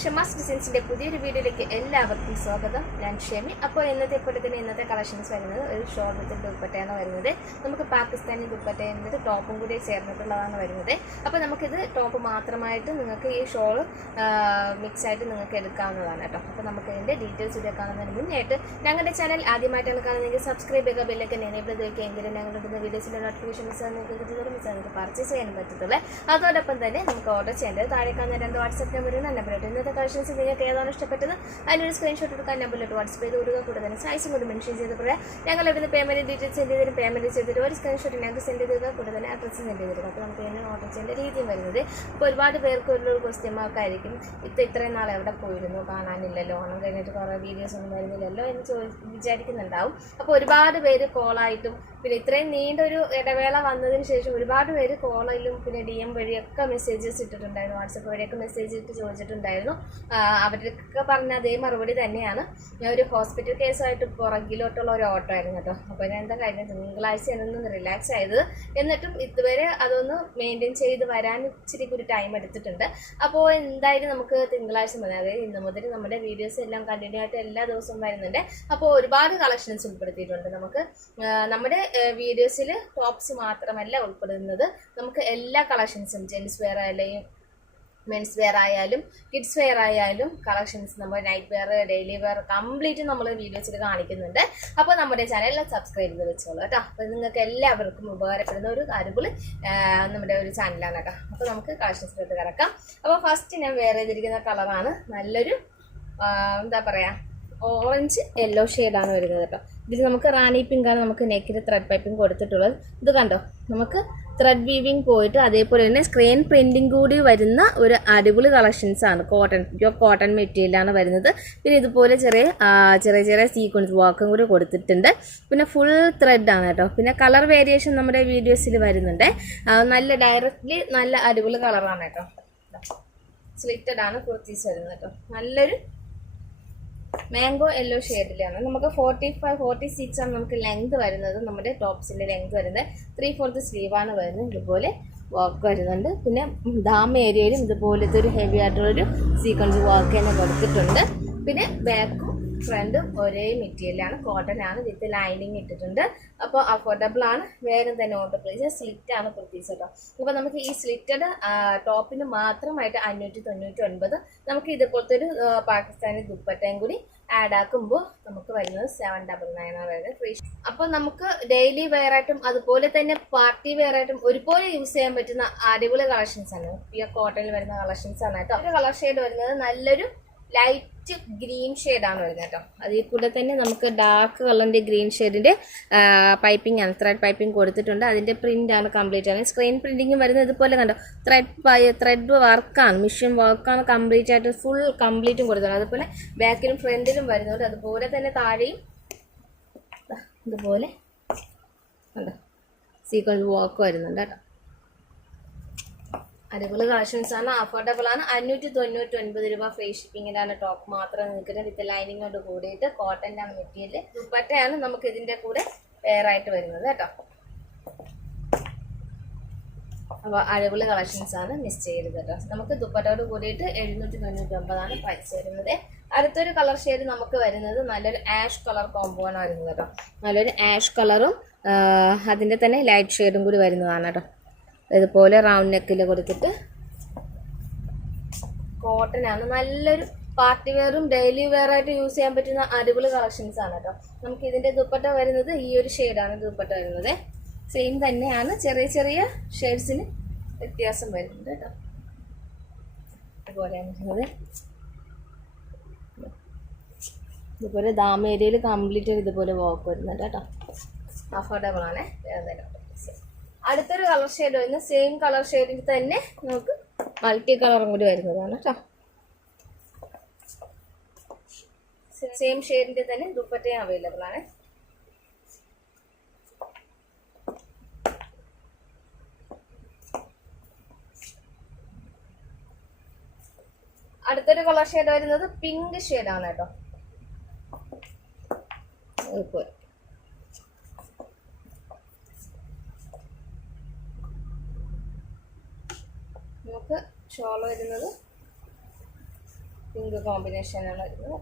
ഷമാസ് ഡിസൈൻസിൻ്റെ പുതിയൊരു വീഡിയോയിലേക്ക് എല്ലാവർക്കും സ്വാഗതം. ഞാൻ ഷെമി. അപ്പോൾ ഇന്നത്തെ കളക്ഷൻസ് വരുന്നത് ഒരു ഷോൾ വിത്ത് ദുപ്പട്ടയാണ് വരുന്നത്. നമുക്ക് പാകിസ്ഥാനി ദുപ്പട്ട എന്നിട്ട് ടോപ്പും കൂടി ചേർന്നിട്ടുള്ളതാണ് വരുന്നത്. അപ്പോൾ നമുക്കിത് ടോപ്പ് മാത്രമായിട്ട് നിങ്ങൾക്ക് ഈ ഷോൾ മിക്സായിട്ട് നിങ്ങൾക്ക് എടുക്കാവുന്നതാണ് കേട്ടോ. അപ്പോൾ നമുക്ക് ഇതിൻ്റെ ഡീറ്റെയിൽസ് ഇവിടെ കാണുന്നതിന് മുന്നേയായിട്ട് ഞങ്ങളുടെ ചാനൽ ആദ്യമായിട്ടാണ് കാണുന്നതെങ്കിൽ സബ്സ്ക്രൈബ് ചെയ്യുക, ബെല്ലൈക്കൻ എനേബിൾ ചെയ്ത് വയ്ക്കുക. എങ്കിലും ഞങ്ങളുടെ വീഡിയോസിൻ്റെ നോട്ടിഫിക്കേഷൻ നിങ്ങൾക്ക് പർച്ചേസ് ചെയ്യാൻ പറ്റത്തുള്ളൂ. അതോടൊപ്പം തന്നെ നമുക്ക് ഓർഡർ ചെയ്യേണ്ടത് താഴെ കാണുന്ന 2 വാട്സ്ആപ്പ് നമ്പറിൽ നമ്പറിട്ട് ഇന്നത്തെ കളക്ഷൻസ് നിങ്ങൾക്ക് ഏതാണ് ഇഷ്ടപ്പെട്ടത് അതിനൊരു സ്ക്രീൻഷോട്ട് എടുക്കാൻ നമ്പറിലോട്ട് വാട്സ്ആപ്പ് ചെയ്ത് കൊടുക്കുക. കൂടെ തന്നെ സൈസും കൂടി മെൻഷൻ ചെയ്ത് പറയാം. ഞങ്ങൾ ഇവിടുന്ന് പേയ്മെൻറ്റ് ഡീറ്റെയിൽസ് സെൻഡ് ചെയ്തിട്ട് പേയ്മെൻറ്റ് ചെയ്തിട്ട് ഒരു സ്ക്രീൻഷോട്ട് ഞങ്ങൾക്ക് സെൻഡ് ചെയ്ത് തരിക. കൂടെ തന്നെ അഡ്രസ്സ് സെൻഡ് ചെയ്ത് തരിക. അപ്പോൾ നമുക്ക് എന്നെ ഓർഡർ ചെയ്യേണ്ട രീതിയും വരുന്നത്. അപ്പോൾ ഒരുപാട് പേർക്ക് ഒരു ക്വസ്റ്റ്യൻ മാർക്കായിരിക്കും, ഇത്രയും നാൾ എവിടെ പോയിരുന്നു, കാണാനില്ലല്ലോ, ഓണം കഴിഞ്ഞിട്ട് കുറേ വീഡിയോസ് ഒന്നും വരുന്നില്ലല്ലോ എന്ന് വിചാരിക്കുന്നുണ്ടാവും. അപ്പോൾ ഒരുപാട് പേര് കോളായിട്ടും പിന്നെ ഇത്രയും നീണ്ടൊരു ഇടവേള വന്നതിന് ശേഷം ഒരുപാട് പേര് കോളയിലും പിന്നെ DM വഴിയൊക്കെ മെസ്സേജസ് ഇട്ടിട്ടുണ്ടായിരുന്നു, വാട്സപ്പ് വഴിയൊക്കെ മെസ്സേജ് ഇട്ട് ചോദിച്ചിട്ടുണ്ടായിരുന്നു. അവരൊക്കെ പറഞ്ഞ അതേ മറുപടി തന്നെയാണ്. ഞാൻ ഒരു ഹോസ്പിറ്റൽ കേസുമായിട്ട് പുറകിലോട്ടുള്ള ഒരു ഓട്ടോ ആയിരുന്നു കേട്ടോ. അപ്പോൾ ഞാൻ എന്താ കഴിഞ്ഞത് തിങ്കളാഴ്ച എന്നൊന്ന് റിലാക്സ് ആയത്, എന്നിട്ടും ഇതുവരെ അതൊന്ന് മെയിൻറ്റെയിൻ ചെയ്ത് വരാൻ ഇച്ചിരി ഒരു ടൈം എടുത്തിട്ടുണ്ട്. അപ്പോൾ എന്തായാലും നമുക്ക് തിങ്കളാഴ്ച മതി, അതായത് ഇന്ന് മുതൽ നമ്മുടെ വീഡിയോസ് എല്ലാം കണ്ടിന്യൂ ആയിട്ട് എല്ലാ ദിവസവും വരുന്നുണ്ട്. അപ്പോൾ ഒരുപാട് കളക്ഷൻസ് ഉൾപ്പെടുത്തിയിട്ടുണ്ട്. നമുക്ക് നമ്മുടെ വീഡിയോസിൽ ടോപ്സ് മാത്രമല്ല ഉൾപ്പെടുന്നത്, നമുക്ക് എല്ലാ കളക്ഷൻസും ജെൻസ് വെയർ ആയാലും മെൻസ് വെയർ ആയാലും കിഡ്സ് വെയർ ആയാലും കളക്ഷൻസ് നമ്മൾ night wear daily wear complete നമ്മൾ വീഡിയോസിൽ കാണിക്കുന്നുണ്ട്. അപ്പോൾ നമ്മുടെ ചാനൽ സബ്സ്ക്രൈബ് ചെയ്ത് വെച്ചോളൂ കേട്ടോ. അപ്പോൾ നിങ്ങൾക്ക് എല്ലാവർക്കും ഉപകാരപ്പെടുന്ന ഒരു അടിപൊളി നമ്മുടെ ഒരു ചാനലാണ് കേട്ടോ. അപ്പോൾ നമുക്ക് കളക്ഷൻസിലോട്ട് കിടക്കാം. അപ്പോൾ ഫസ്റ്റ് ഞാൻ വെയർ ചെയ്തിരിക്കുന്ന കളറാണ് നല്ലൊരു എന്താ പറയുക ഓറഞ്ച് യെല്ലോ ഷെയ്ഡാണ് വരുന്നത് കേട്ടോ. ഇതിൽ നമുക്ക് റാണി പിങ്കാണ് നമുക്ക് നെക്കിൽ ത്രെഡ് പൈപ്പിംഗ് കൊടുത്തിട്ടുള്ളത്. ഇത് കണ്ടോ, നമുക്ക് ത്രെഡ് വീവിങ് പോയിട്ട് അതേപോലെ തന്നെ സ്ക്രീൻ പ്രിൻറ്റിങ് കൂടി വരുന്ന ഒരു അടിപൊളി കളക്ഷൻസാണ്. കോട്ടൺ മെറ്റീരിയലാണ് വരുന്നത്. പിന്നെ ഇതുപോലെ ചെറിയ സീക്വൻസ് വർക്കും കൂടി കൊടുത്തിട്ടുണ്ട്. പിന്നെ ഫുൾ ത്രെഡാണ് കേട്ടോ. പിന്നെ കളർ വേരിയേഷൻ നമ്മുടെ വീഡിയോസിൽ വരുന്നുണ്ട്. നല്ല ഡയറക്റ്റ്ലി നല്ല അടിപൊളി കളറാണ് കേട്ടോ. സ്ലിറ്റഡ് ആണ് കുർത്തീസ് വരുന്നത് കേട്ടോ. നല്ലൊരു മാംഗോ യെല്ലോ ഷെയ്ഡിലാണ്. നമുക്ക് 45-46 ആണ് നമുക്ക് ലെങ്ത് വരുന്നത്. നമ്മുടെ ടോപ്സിൻ്റെ ലെങ്ത് വരുന്നത് 3/4 സ്ലീവാണ് വരുന്നത്. ഇതുപോലെ വർക്ക് വരുന്നുണ്ട്. പിന്നെ ദാം ഏരിയയിലും ഇതുപോലത്തെ ഒരു ഹെവി ആയിട്ടുള്ളൊരു സീക്വൻസ് വർക്ക് തന്നെ കൊടുത്തിട്ടുണ്ട്. പിന്നെ ബാക്കും ഫ്രണ്ടും ഒരേ മെറ്റീരിയലാണ്, കോട്ടൺ ആണ്, വിത്ത് ലൈനിങ് ഇട്ടിട്ടുണ്ട്. അപ്പോൾ അഫോർഡബിൾ ആണ്. വേഗം തന്നെ ഓർഡർ പ്ലേസ്. സ്ലിറ്റ് ആണ് കുർത്തീസ് കേട്ടോ. അപ്പോൾ നമുക്ക് ഈ സ്ലിറ്റഡ് ടോപ്പിന് മാത്രമായിട്ട് 599. നമുക്ക് ഇതുപോലത്തെ ഒരു പാകിസ്ഥാനി ദുപ്പട്ടയും കൂടി ആഡ് ആക്കുമ്പോൾ നമുക്ക് വരുന്നത് 799 ആണ് വരുന്നത് ഫ്രീ. അപ്പോൾ നമുക്ക് ഡെയിലി വെയർ ആയിട്ടും അതുപോലെ തന്നെ പാർട്ടി വെയർ ആയിട്ടും ഒരുപോലെ യൂസ് ചെയ്യാൻ പറ്റുന്ന അടിപൊളി കളക്ഷൻസ് ആണ്. പ്യുവർ കോട്ടണിൽ വരുന്ന കളക്ഷൻസ് ആണ് കേട്ടോ. ഒരു കളർ ഷെയ്ഡ് വരുന്നത് നല്ലൊരു ലൈറ്റ് ഗ്രീൻ ഷെയ്ഡാണ് വരുന്നത് കേട്ടോ. അതിൽ കൂടെ തന്നെ നമുക്ക് ഡാർക്ക് കളറിൻ്റെ ഗ്രീൻ ഷെയ്ഡിൻ്റെ പൈപ്പിംഗ് ആണ്, ത്രെഡ് പൈപ്പിംഗ് കൊടുത്തിട്ടുണ്ട്. അതിൻ്റെ പ്രിൻ്റ് ആണ് കംപ്ലീറ്റ് ആണ്. സ്ക്രീൻ പ്രിൻറ്റിങ് വരുന്നത് ഇതുപോലെ കണ്ടോ, ത്രെഡ് വർക്കാണ്, മിഷൻ വർക്കാണ് കംപ്ലീറ്റ് ആയിട്ട് കംപ്ലീറ്റും കൊടുത്തിട്ടുണ്ട്. അതുപോലെ ബാക്കിലും ഫ്രണ്ടിലും വരുന്നുണ്ട്. അതുപോലെ തന്നെ താഴെയും ഇതുപോലെ കണ്ടോ സീക്വൻസ് വർക്ക് വരുന്നുണ്ട് കേട്ടോ. അടിപൊളി കളക്ഷൻസ് ആണ്, അഫോർഡബിൾ ആണ്. 599 രൂപ ഫ്രീ ഷിപ്പിങ്ങിലാണ് ടോപ്പ് മാത്രം നിൽക്കുന്നത്. വിത്ത് ലൈനിങ്ങോട് കൂടിയിട്ട് കോട്ടൻ്റെ ആണ് മെറ്റീരിയൽ. ദുപ്പട്ടയാണ് നമുക്ക് ഇതിൻ്റെ കൂടെ പെയറായിട്ട് വരുന്നത് കേട്ടോ. അപ്പോൾ അടിപൊളി കളക്ഷൻസ് ആണ്, മിസ് ചെയ്യരുത് കേട്ടോ. നമുക്ക് ദുപ്പട്ടയോട് കൂടിയിട്ട് 799 ആണ് പ്രൈസ് വരുന്നത്. അടുത്തൊരു കളർ ഷെയ്ഡ് നമുക്ക് വരുന്നത് നല്ലൊരു ആഷ് കളർ കോംബോ ആണ് വരുന്നത് കേട്ടോ. നല്ലൊരു ആഷ് കളറും അതിൻ്റെ തന്നെ ലൈറ്റ് ഷെയ്ഡും കൂടി വരുന്നതാണ് കേട്ടോ. ഇതുപോലെ റൗണ്ട് നെക്കിൽ കൊടുത്തിട്ട് കോട്ടൺ ആണ്. നല്ലൊരു പാർട്ടി വെയറും ഡെയിലി വെയർ ആയിട്ട് യൂസ് ചെയ്യാൻ പറ്റുന്ന അടിപൊളി കളക്ഷൻസ് ആണ് കേട്ടോ. നമുക്ക് ഇതിൻ്റെ ദുപ്പട്ട വരുന്നത് ഈ ഒരു ഷെയ്ഡാണ് ദുപ്പട്ട വരുന്നത്. സെയിം തന്നെയാണ്, ചെറിയ ഷെയ്ഡ്സിന് വ്യത്യാസം വരുന്നുണ്ട് കേട്ടോ. ഇതുപോലെയാണ് വരുന്നത്. ഇതുപോലെ ദാം ഏരിയയിൽ കംപ്ലീറ്റ് ഇതുപോലെ വർക്ക് വരുന്നുണ്ട് കേട്ടോ. അഫോർഡബിൾ ആണ്. അടുത്തൊരു കളർ ഷെയ്ഡ് വരുന്നത് സെയിം കളർ ഷെയ്ഡിൽ തന്നെ നമുക്ക് മൾട്ടി കളറും കൂടി വരുന്നതാണ് കേട്ടോ. സെയിം ഷെയ്ഡിന്റെ തന്നെ ദുപ്പട്ടയും അവൈലബിൾ ആണ്. അടുത്തൊരു കളർ ഷെയ്ഡ് വരുന്നത് പിങ്ക് ഷെയ്ഡാണ് കേട്ടോ. നമുക്ക് ഷോൾ വരുന്നത് പിങ്ക് കോമ്പിനേഷനാണ് വരുന്നത്.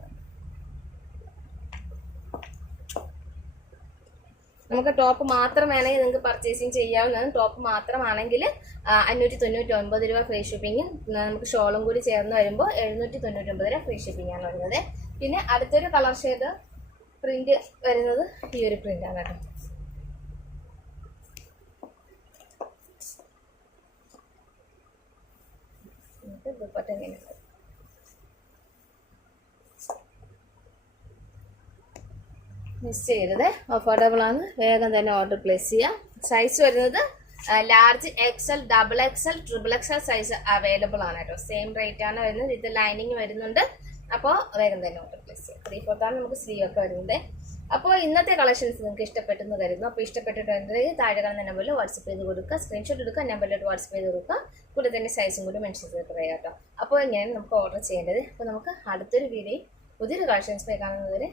നമുക്ക് ടോപ്പ് മാത്രം വേണമെങ്കിൽ നിങ്ങൾക്ക് പർച്ചേസിങ് ചെയ്യാവുന്നതാണ്. ടോപ്പ് മാത്രമാണെങ്കിൽ 599 രൂപ ഫ്രീ ഷിപ്പിംഗ്. നമുക്ക് ഷോളും കൂടി ചേർന്ന് വരുമ്പോൾ 799 രൂപ ഫ്രീ ഷിപ്പിംഗ് ആണ് വരുന്നത്. പിന്നെ അടുത്തൊരു കളർ ഷെയ്ഡ് പ്രിന്റ് വരുന്നത് ഈ ഒരു പ്രിന്റ് ആണ് കേട്ടോ. ദുപ്പട്ട ഇങ്ങനെയുണ്ട്. മിസ് ചെയ്തത് അഫോർഡബിൾ ആണ്, വേഗം തന്നെ ഓർഡർ പ്ലേസ് ചെയ്യാം. സൈസ് വരുന്നത് large, XL, XXL, XXL size available ആണ് കേട്ടോ. സെയിം റേറ്റ് ആണ് വരുന്നത്. ഇത് ലൈനിങ് വരുന്നുണ്ട്. അപ്പോൾ വേഗം തന്നെ ഓർഡർ പ്ലേസ് ചെയ്യാം. 3/4 ആണ് നമുക്ക് സ്ലീവ് ഒക്കെ വരുന്നത്. അപ്പോൾ ഇന്നത്തെ കളക്ഷൻസ് നിങ്ങൾക്ക് ഇഷ്ടപ്പെട്ടെന്ന് കരുതുന്നു. അപ്പോൾ ഇഷ്ടപ്പെട്ടിട്ടുണ്ടെങ്കിൽ താഴെ കാണുന്ന നമ്പറിൽ വാട്സപ്പ് ചെയ്ത് കൊടുക്കുക, സ്ക്രീൻഷോട്ട് എടുക്കുക, നമ്പറിലോട്ട് വാട്സപ്പ് ചെയ്ത് കൊടുക്കുക. കൂടെ തന്നെ സൈസും കൂടി മെൻഷൻ ചെയ്ത് പറയാം കേട്ടോ. അപ്പോൾ ഇങ്ങനെയാണ് നമുക്ക് ഓർഡർ ചെയ്യേണ്ടത്. അപ്പോൾ നമുക്ക് അടുത്തൊരു വീഡിയോയിൽ പുതിയൊരു കളക്ഷൻസ് പോയി കാണുന്നതുവരെ